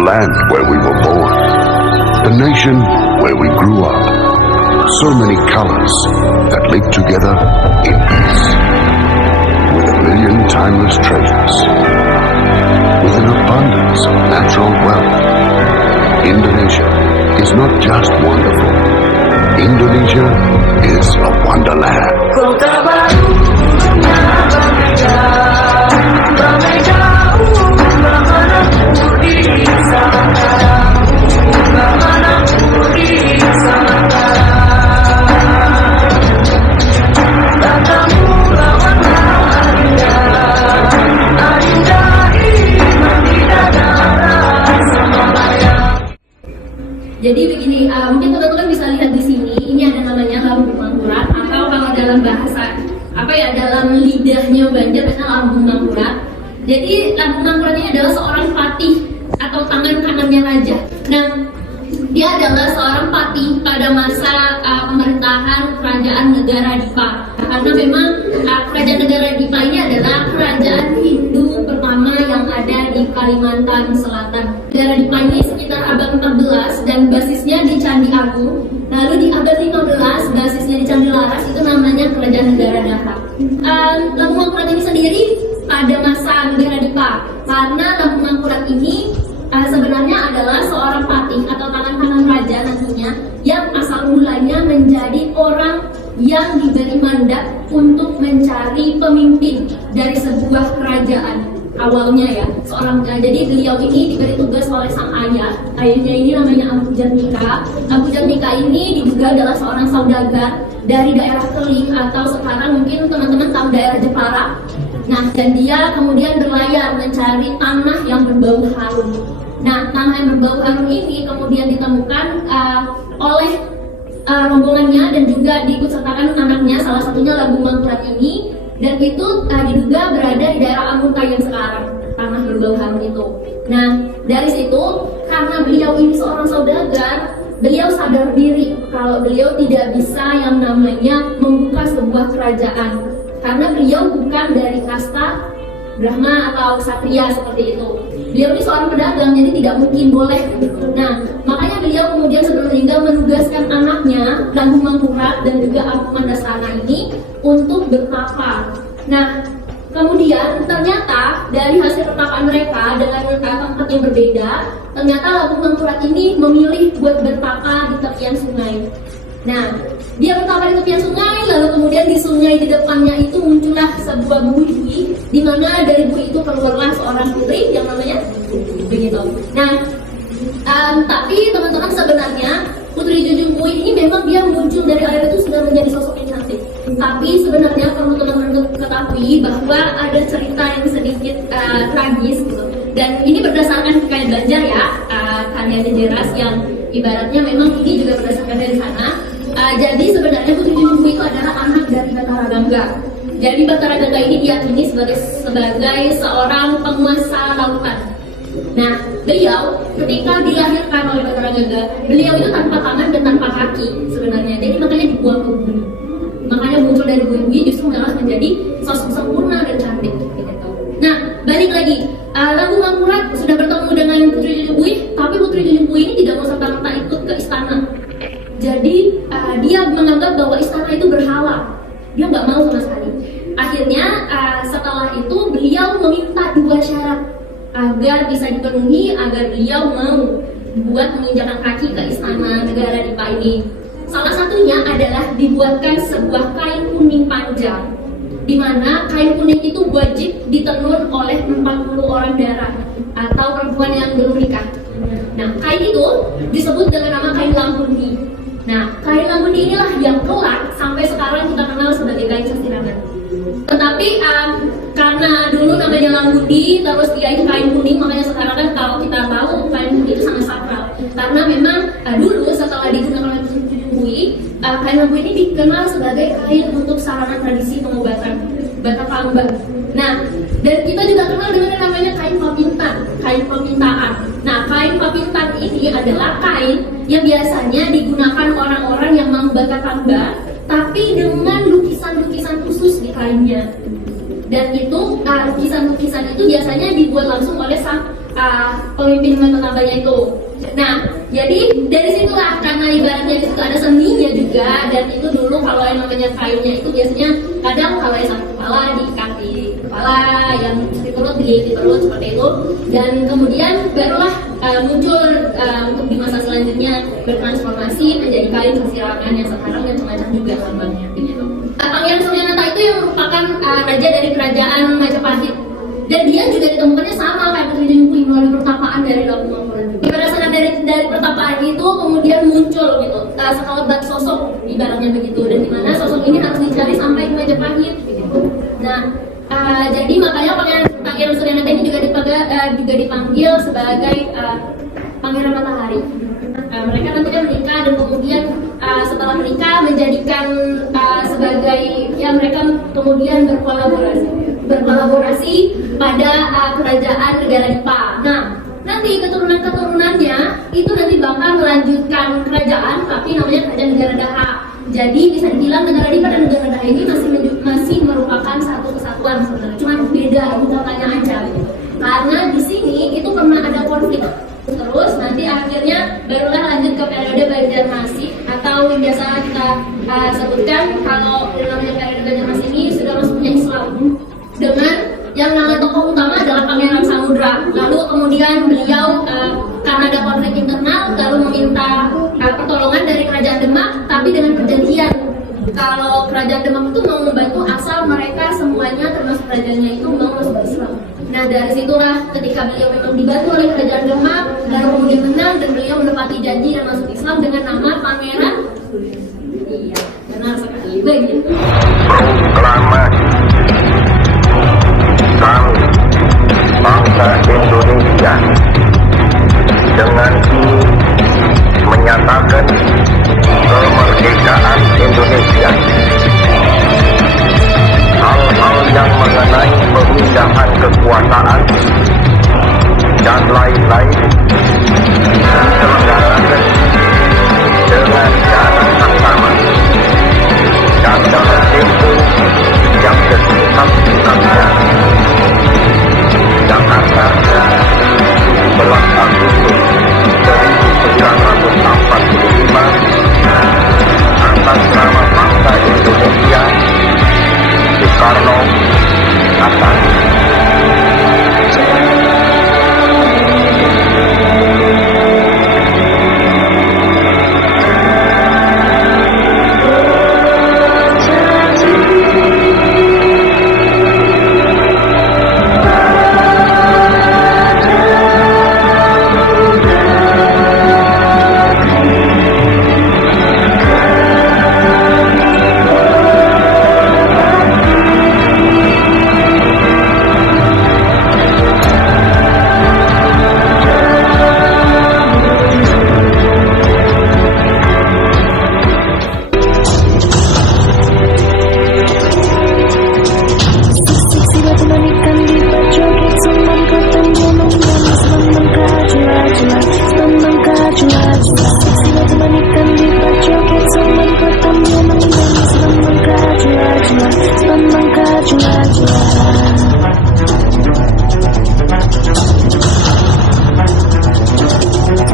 the land where we were born, the nation where we grew up. So many colors that live together in peace, with a million timeless treasures, with an abundance of natural wealth. Indonesia is not just wonderful. Indonesia is a wonderland. Kota baru berbeda, ramai jauh bagaimanapun di sana, bagaimanapun di sana. Katamu lawanlah Adinda iman tidak ada rasa maya. Jadi begini, mungkin teman-teman bisa lihat di sini, ini ada namanya lambung mangkurat, atau kalau dalam bahasa dalam lidahnya Banjar namanya lambung mangkurat. Jadi lambung mangkurat ini adalah seorang patih atau tangan kanannya raja. Nah, dia adalah seorang patih pada masa pemerintahan kerajaan negara Dipa. Karena memang kerajaan negara Dipa ini adalah kerajaan Hindu pertama yang ada di Kalimantan Selatan. Negara Dipa ini sekitar abad 14 dan basisnya di Candi Agung. Lalu di abad 15 basisnya di Candi Laras, itu namanya kerajaan negara Daha. Lambung mangkurat ini sendiri pada masa negara Dipa, karena lambung mangkurat ini sebenarnya adalah seorang patih atau tangan kanan raja nantinya, yang asal mulanya menjadi orang yang diberi mandat untuk mencari pemimpin dari sebuah kerajaan. Awalnya ya, jadi beliau ini diberi tugas oleh sang ayahnya ini namanya Ampu Jatmika. Ampu Jatmika ini diduga adalah seorang saudagar dari daerah Keling, atau sekarang mungkin teman-teman tahu daerah Jepara. Nah, dan dia kemudian berlayar mencari tanah yang berbau harum. Nah, tanah yang berbau harum ini kemudian ditemukan oleh rombongannya dan juga diikutsertakan anaknya, salah satunya lambung mangkurat ini, dan itu diduga berada di daerah Amungkayang sekarang, tanah berbau harum itu. Nah, dari situ karena beliau ini seorang saudagar, beliau sadar diri kalau beliau tidak bisa yang namanya membuka sebuah kerajaan, karena beliau bukan dari kasta Brahma atau Ksatria seperti itu. Beliau ini seorang pedagang, jadi tidak mungkin boleh. Nah, makanya beliau kemudian sebelum meninggal menugaskan anaknya, Lambung Mangkurat dan juga Ampu Mandasana ini untuk bertapa. Nah, kemudian ternyata dari hasil pertapaan mereka dengan tempat yang berbeda, ternyata Lambung Mangkurat ini memilih buat bertapa di tepian sungai. Nah, dia bertapa di tepian sungai, lalu kemudian di sungai di depannya itu muncullah sebuah bui, di mana dari bui itu keluarlah seorang putri yang namanya begitu. Nah, tapi teman-teman sebenarnya Putri Junjung Pui ini memang dia muncul dari air itu sudah menjadi sosok yang cantik. Tapi sebenarnya perlu teman-teman ketahui bahwa ada cerita yang sedikit tragis gitu. Dan ini berdasarkan hikayat Banjar ya, karya Jejeras yang ibaratnya memang ini juga berdasarkan dari sana. Jadi sebenarnya Putri Junjung Pui itu adalah anak dari Batara Gangga. Jadi Batara Gangga ini diyakini sebagai seorang penguasa lautan. Nah, beliau ketika dilahirkan oleh Batara Gangga, beliau itu tanpa tangan dan tanpa kaki sebenarnya. Jadi makanya dibuang ke bumi. Makanya muncul dari bumi justru malah menjadi sosok sempurna dan cantik gitu. Nah, balik lagi, Lambung Mangkurat sudah bertemu dengan Putri Junjung Pui, tapi Putri Junjung Pui ini tidak mau serta-merta ikut ke istana. Jadi dia menganggap bahwa istana itu berhala. Dia nggak mau sama sekali. Akhirnya setelah itu beliau meminta 2 syarat agar bisa dipenuhi, agar beliau mau buat menginjakan kaki ke istana negara Dipa ini. Salah satunya adalah dibuatkan sebuah kain kuning panjang, di mana kain kuning itu wajib ditenun oleh 40 orang dara atau perempuan yang belum nikah. Nah, kain itu disebut dengan nama kain Lambundi. Nah, kain Lambundi inilah yang kelak sampai sekarang kita kenal sebagai kain sasirangan. Tetapi karena dulu namanya Lambundi, terus dia itu kain kuning, makanya sekarang kan kalau kita tahu kain kuning itu sangat sakral. Karena memang dulu setelah digunakan oleh Putri Junjung Pui, kain Lambundi ini dikenal sebagai kain untuk sarana tradisi pengobatan Batak Lambang. Nah, dan kita juga kenal dengan yang namanya kain papintan, kain papintaan. Nah, kain papintan ini adalah kain yang biasanya digunakan orang-orang yang mau bakar tambah, tapi dengan lukisan-lukisan khusus di kainnya. Dan itu lukisan-lukisan itu biasanya dibuat langsung oleh sang pemimpin Tambanya itu. Nah, jadi dari situlah karena ibaratnya di situ ada seninya juga, dan itu dulu kalau yang namanya kayunya itu biasanya kadang kalau yang satu kepala diikat di kepala, yang di perut seperti itu, dan kemudian barulah muncul untuk di masa selanjutnya bertransformasi menjadi kain sasirangan yang sekarang dan semacam juga lambangnya begitu. Pangeran Suryanata itu yang merupakan raja dari kerajaan Majapahit, dan dia juga ditemukannya sama kayak Putri Jempuih melalui pertapaan dari Lampung. Berdasarkan dari pertapaan itu kemudian muncul gitu sekelebat sosok ibaratnya begitu, dan dimana sosok ini harus dicari sampai ke Majapahit begitu. Nah, jadi makanya Pangeran Suryanata ini juga dipanggil sebagai Pangeran Matahari. Mereka nantinya menikah, dan kemudian setelah menikah menjadikan sebagai mereka kemudian berkolaborasi pada kerajaan negara Dipa. Nah, nanti keturunan-keturunannya itu nanti bakal melanjutkan kerajaan, tapi namanya kerajaan negara Daha. Jadi bisa dibilang negara Dipa dan negara Daha ini masih merupakan satu kesatuan sebenarnya, cuma beda kotanya aja gitu. Karena di sini itu pernah ada konflik. Terus nanti akhirnya barulah lanjut ke periode Banjarmasin, atau yang biasa kita sebutkan kalau namanya periode Banjarmasin ini sudah masuknya Islam, dengan yang nama tokoh utama adalah Pangeran Samudra. Lalu kemudian beliau karena ada konflik internal lalu meminta pertolongan dari kerajaan Demak, tapi dengan perjanjian kalau kerajaan Demak itu mau membantu asal mereka semuanya termasuk kerajaannya itu mau masuk Islam. Nah, dari situlah ketika beliau memang dibantu oleh kerajaan Demak, lalu kemudian menang dan beliau menepati janji dan masuk Islam dengan nama Pangeran. Iya, benar sekali begitu. Proklamasi kami bangsa Indonesia dengan ini menyatakan kemerdekaan Indonesia. Hal-hal yang mengenai pemindahan kekuasaan dan lain-lain diselenggarakan dengan cara saksama dan dalam tempo yang sesingkat-singkatnya. Jakarta, 11 Agustus 1945, atas nama bangsa Indonesia, Soekarno Hatta.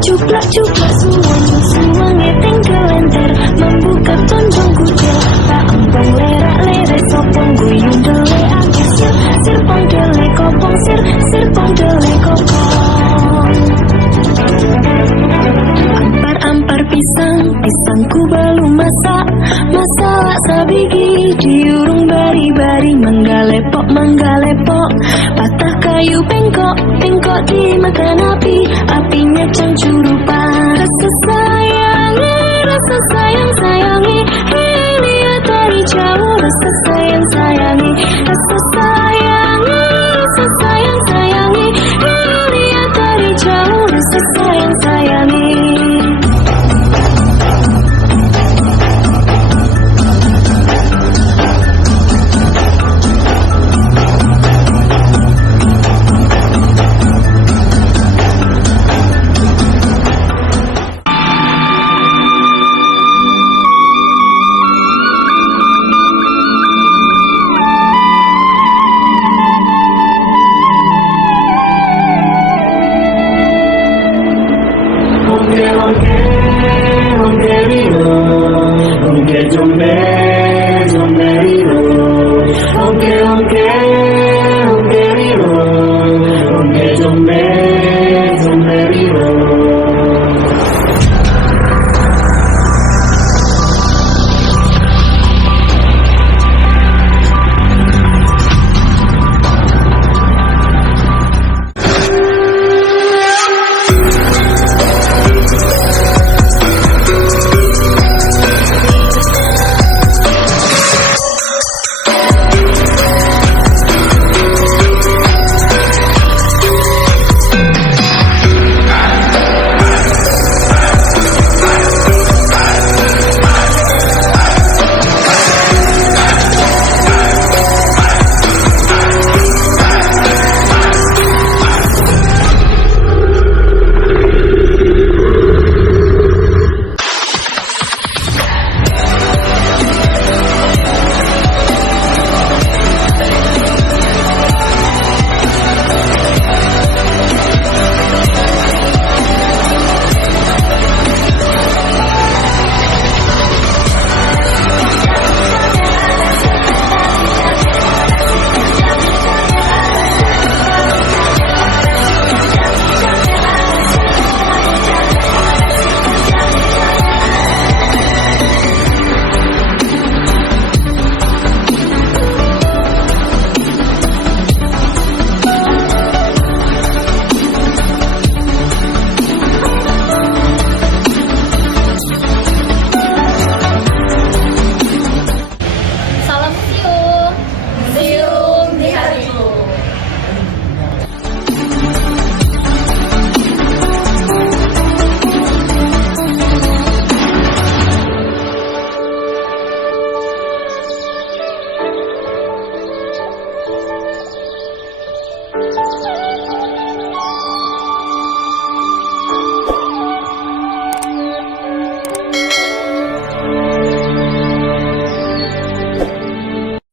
Cuplak suwang tinggal enter membuka tonjong kucel tak empong lerak sopong guyung dele akis sir pong dele kopong sir pong dele kopong ampar pisangku belum masak sabigi diurung bari manggalepok patah kayu bengkok dimakan apinya cangcurupan rasa sayang sayangi ini dari jauh rasa